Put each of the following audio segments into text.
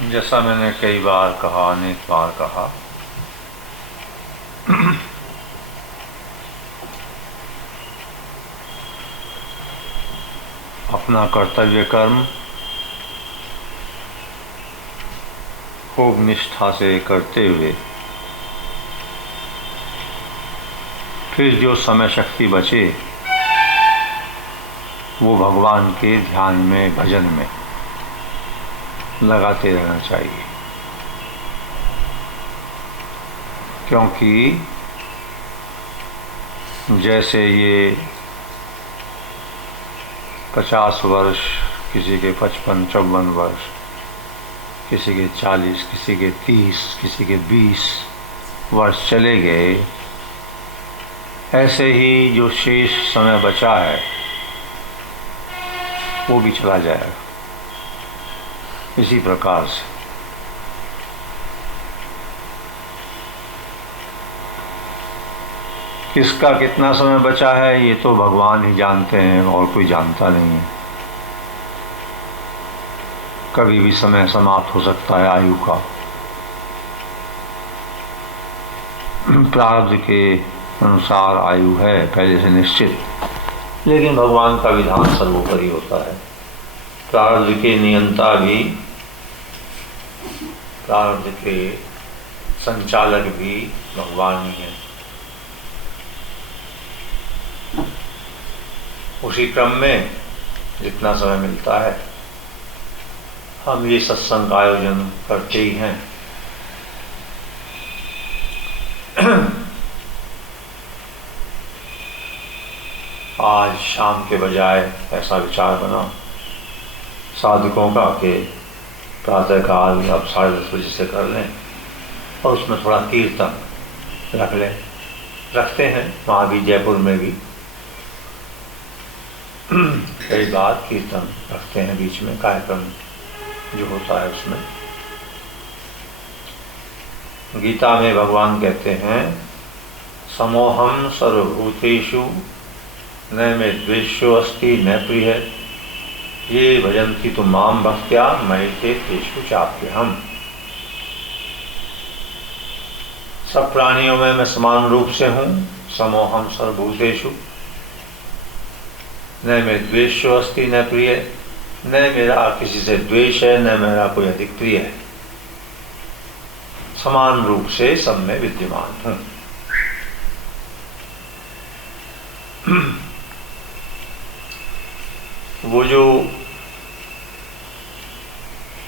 जैसा मैंने कई बार कहा, अनेक बार कहा, अपना कर्तव्य कर्म खूब निष्ठा से करते हुए फिर जो समय शक्ति बचे वो भगवान के ध्यान में, भजन में लगाते रहना चाहिए। क्योंकि जैसे ये 50 वर्ष, किसी के 55-54 वर्ष, किसी के 40, किसी के 30, किसी के 20 वर्ष चले गए, ऐसे ही जो शेष समय बचा है वो भी चला जाएगा। इसी प्रकार से किसका कितना समय बचा है ये तो भगवान ही जानते हैं और कोई जानता नहीं है। कभी भी समय समाप्त हो सकता है आयु का। प्रारब्ध के अनुसार आयु है पहले से निश्चित, लेकिन भगवान का विधान सर्वोपरि होता है। प्रारब्ध के नियंता भी, प्रारब्ध के संचालक भी भगवान ही है। उसी क्रम में जितना समय मिलता है हम ये सत्संग का आयोजन करते ही हैं। आज शाम के बजाय ऐसा विचार बना साधकों का कि प्रातःकाल अब 10:30 बजे से कर लें और उसमें थोड़ा कीर्तन रख लें। रखते हैं वहाँ भी, जयपुर में भी कई बार कीर्तन रखते हैं बीच में, कार्यक्रम जो होता है उसमें। गीता में भगवान कहते हैं, समोहम सर्वभूतेषु न मे द्वेषो अस्ति न प्रिय, ये भजन्ति तु माम भक्त्या मयि ते तेषु चाप्यहम्। सब प्राणियों में मैं समान रूप से हूँ। समोहम सर्वभूतेषु न मे द्वेषो अस्ति न प्रिय, न मेरा किसी से द्वेष है, न मेरा कोई अधिक प्रिय है। समान रूप से सब में विद्यमान हूँ। वो जो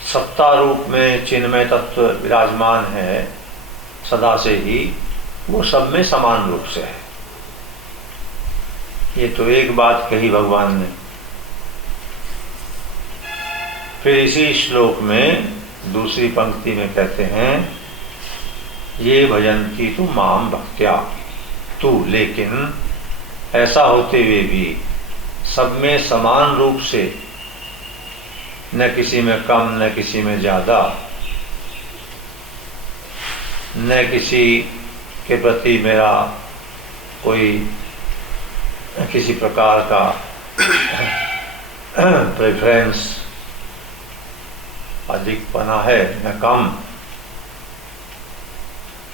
सत्ता रूप में चिन्मय तत्व विराजमान है सदा से ही, वो सब में समान रूप से है। ये तो एक बात कही भगवान ने। फिर इसी श्लोक में दूसरी पंक्ति में कहते हैं, ये भजन्ति तु माम भक्त्या, तू लेकिन ऐसा होते हुए भी सब में समान रूप से, न किसी में कम न किसी में ज़्यादा, न किसी के प्रति मेरा कोई किसी प्रकार का प्रेफरेंस अधिकपना है, न कम,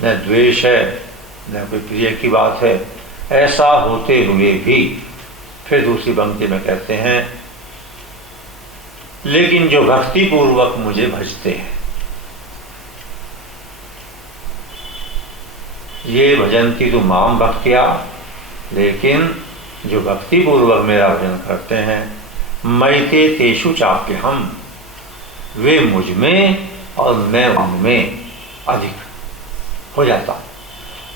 न द्वेष है, न कोई प्रिय की बात है। ऐसा होते हुए भी फिर दूसरी पंक्ति में कहते हैं, लेकिन जो भक्ति पूर्वक मुझे भजते हैं, ये भजन्ति तु माम भक्त्या, लेकिन जो भक्ति पूर्वक मेरा भजन करते हैं, मयि ते तेषु चाप्यहम्, वे मुझ में और मैं उनमें अधिक हो जाता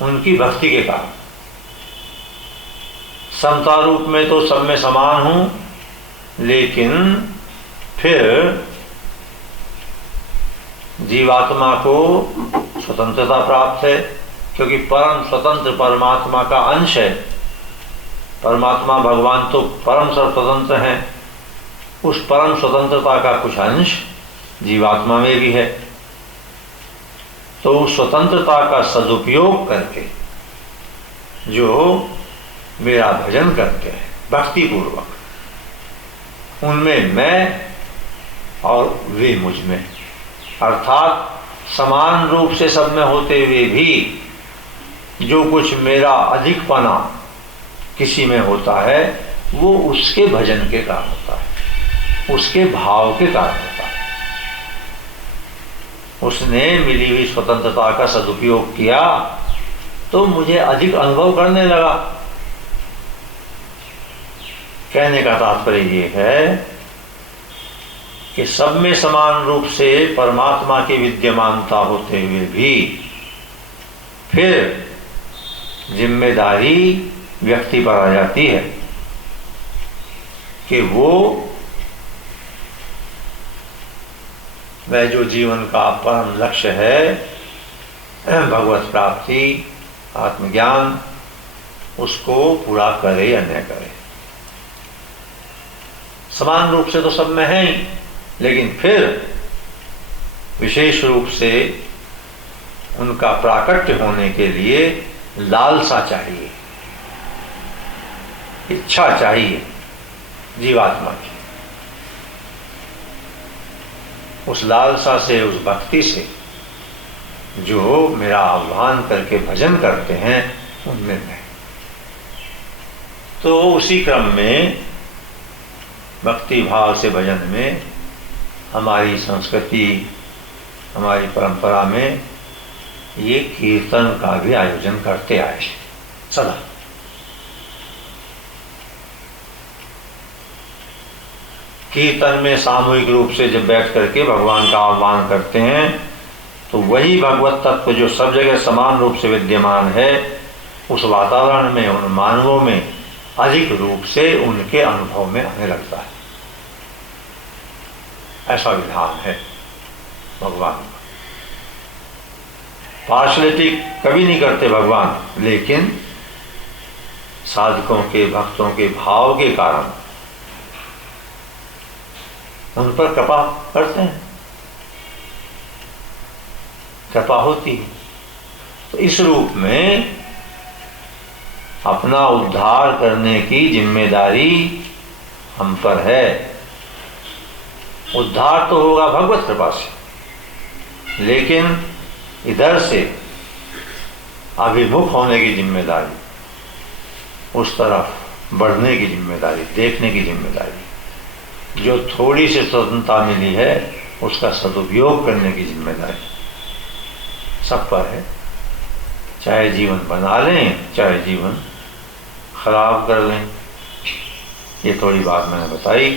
उनकी भक्ति के कारण। समता रूप में तो सब में समान हूँ, लेकिन फिर जीवात्मा को स्वतंत्रता प्राप्त है, क्योंकि परम स्वतंत्र परमात्मा का अंश है। परमात्मा भगवान तो परम स्वतंत्र हैं, उस परम स्वतंत्रता का कुछ अंश जीवात्मा में भी है। तो उस स्वतंत्रता का सदुपयोग करके जो मेरा भजन करते हैं भक्ति पूर्वक, उनमें मैं और वे मुझ में अर्थात समान रूप से सब में होते हुए भी जो कुछ मेरा अधिकपना किसी में होता है वो उसके भजन के कारण होता है, उसके भाव के कारण होता है। उसने मिली हुई स्वतंत्रता का सदुपयोग किया तो मुझे अधिक अनुभव करने लगा। कहने का तात्पर्य ये है कि सब में समान रूप से परमात्मा की विद्यमानता होते हुए भी फिर जिम्मेदारी व्यक्ति पर आ जाती है कि वह जो जीवन का परम लक्ष्य है, भगवत प्राप्ति, आत्मज्ञान, उसको पूरा करे या न करे। समान रूप से तो सब में है ही, लेकिन फिर विशेष रूप से उनका प्राकट्य होने के लिए लालसा चाहिए, इच्छा चाहिए जीवात्मा की। उस लालसा से, उस भक्ति से जो मेरा आह्वान करके भजन करते हैं उनमें मैं। तो उसी क्रम में भक्ति भाव से भजन में हमारी संस्कृति, हमारी परंपरा में ये कीर्तन का भी आयोजन करते आए सदा। कीर्तन में सामूहिक रूप से जब बैठ करके भगवान का आह्वान करते हैं तो वही भगवत तत्व जो सब जगह समान रूप से विद्यमान है, उस वातावरण में, उन मानवों में अधिक रूप से उनके अनुभव में आने लगता है। ऐसा विधान है भगवान का। पार्शलिटी कभी नहीं करते भगवान, लेकिन साधकों के, भक्तों के भाव के कारण उन पर कृपा करते हैं, कृपा होती है। तो इस रूप में अपना उद्धार करने की जिम्मेदारी हम पर है। उद्धार तो होगा भगवत कृपा से, लेकिन इधर से अभिमुख होने की जिम्मेदारी, उस तरफ बढ़ने की जिम्मेदारी, देखने की जिम्मेदारी, जो थोड़ी सी स्वतंत्रता मिली है उसका सदुपयोग करने की जिम्मेदारी सब पर है। चाहे जीवन बना लें, चाहे जीवन खराब कर लें। ये थोड़ी बात मैंने बताई।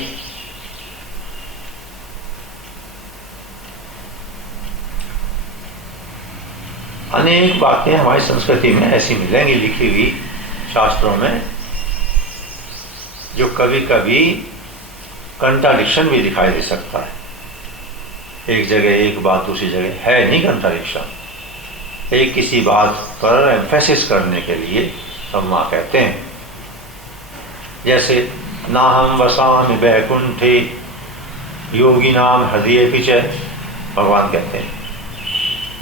अनेक बातें हमारी संस्कृति में ऐसी मिलेंगी लिखी हुई शास्त्रों में, जो कभी कभी कंट्राडिक्शन भी दिखाई दे सकता है। एक जगह एक बात, दूसरी जगह है नहीं कंट्राडिक्शन। एक किसी बात पर एम्फेसिस करने के लिए हम वहाँ कहते हैं, जैसे ना हम वसामि वैकुंठे योगिनाम हृदयेपि च, भगवान कहते हैं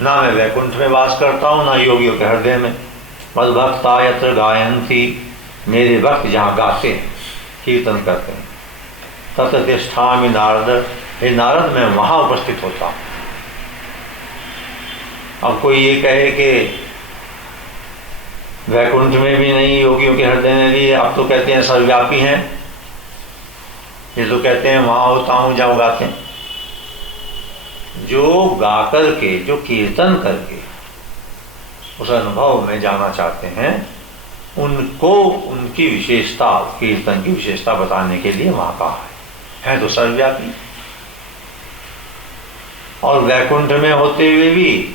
ना मैं वैकुंठ में वास करता हूँ, ना योगियों के हृदय में। मद्भक्ता यत्र गायन्ति, मेरे भक्त जहाँ गाते हैं, कीर्तन करते हैं, तत्र तिष्ठामि नारद, हे नारद मैं वहाँ उपस्थित होता हूँ। अब कोई ये कहे कि वैकुंठ में भी नहीं, योगियों के हृदय में भी, आप तो कहते हैं सर्वव्यापी हैं, ये तो कहते हैं वहाँ होता हूँ जहाँ गाते हैं। जो गा करके, जो कीर्तन करके उस अनुभव में जाना चाहते हैं, उनको उनकी विशेषता, कीर्तन की विशेषता बताने के लिए वहाँ कहा है तो सर्वव्यापी। और वैकुंठ में होते हुए भी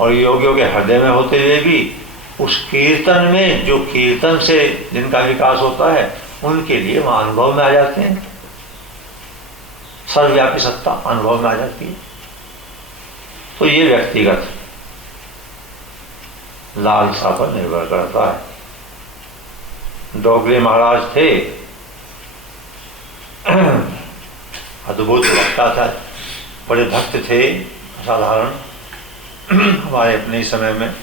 और योगियों के हृदय में होते हुए भी उस कीर्तन में, जो कीर्तन से जिनका विकास होता है, उनके लिए वहाँ अनुभव में आ जाते हैं। सर्वव्यापी सत्ता अनुभव में आ जाती है। तो ये व्यक्तिगत लालसा पर निर्भर करता है। डोगरे महाराज थे, अद्भुत वक्ता था, बड़े भक्त थे, असाधारण। हमारे अपने ही समय में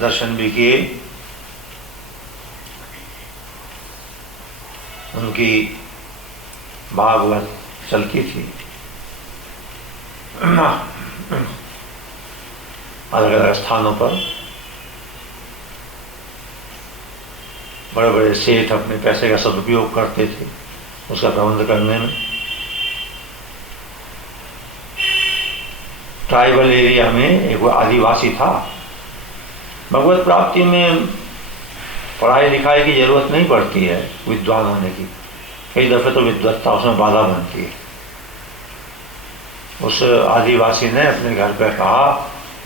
दर्शन भी किए। उनकी भागवत चलती थी। अलग अलग स्थानों पर बड़े बड़े सेठ अपने पैसे का सदुपयोग करते थे उसका प्रबंध करने में। ट्राइबल एरिया में एक आदिवासी था। भगवत प्राप्ति में पढ़ाई लिखाई की जरूरत नहीं पड़ती है विद्वान होने की, कई दफे तो विद्वत्ता उसमें बाधा बनती है। उस आदिवासी ने अपने घर पे कहा,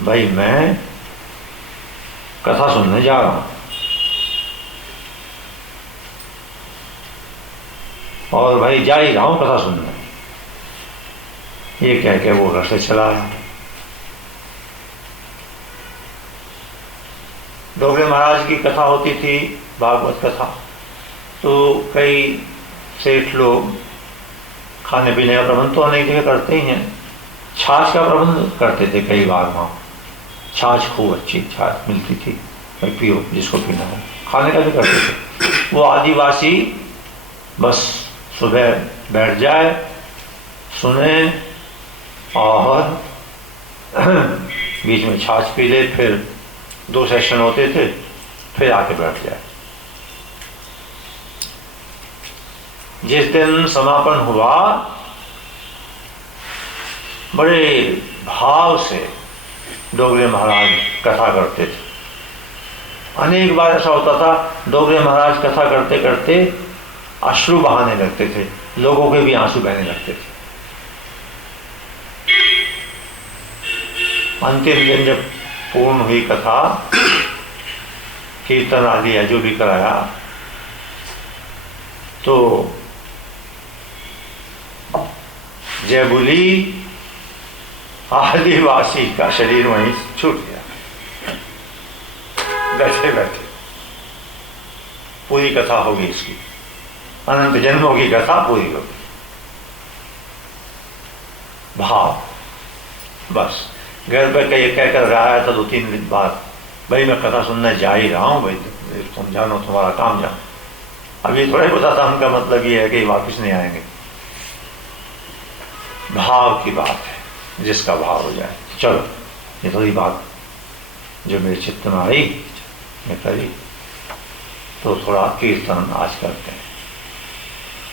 भाई मैं कथा सुनने जा रहा हूं, और भाई जा ही रहा हूं कथा सुनने। ये कह के वो घर से चला आया। डोगरे महाराज की कथा होती थी, भागवत कथा, तो कई सेठ लोग खाने पीने का प्रबंध तो अनेक जगह करते ही हैं, छाछ का प्रबंध करते थे कई बार। वहाँ छाछ खूब अच्छी छाछ मिलती थी, भाई पियो जिसको पीना हो, खाने का भी करते थे। वो आदिवासी बस सुबह बैठ जाए, सुने और बीच में छाछ पी ले, फिर 2 सेशन होते थे, फिर आके बैठ जाए। जिस दिन समापन हुआ बड़े भाव से डोगरे महाराज कथा करते थे। अनेक बार ऐसा होता था, डोगरे महाराज कथा करते करते अश्रु बहाने लगते थे, लोगों के भी आंसू बहने लगते थे। अंतिम दिन जब पूर्ण हुई कथा, कीर्तन आदि जो भी कराया, तो जय बोली, आदिवासी का शरीर वहीं छूट गया, बैठे बैठे। पूरी कथा होगी इसकी, अनंत जन्मों की कथा पूरी होगी। भाव बस घर पर कहकर रहा था 2-3 दिन बाद, भाई मैं कथा सुनने जा ही रहा हूँ, भाई तुम जानो, तुम्हारा काम जानो। अभी थोड़ा ही पता था उनका मतलब ये है कि वापस नहीं आएंगे। भाव की बात है, जिसका भाव हो जाए। चलो ये थोड़ी बात जो मेरे चित्त में आई मैं करी, तो थोड़ा कीर्तन आज करते हैं।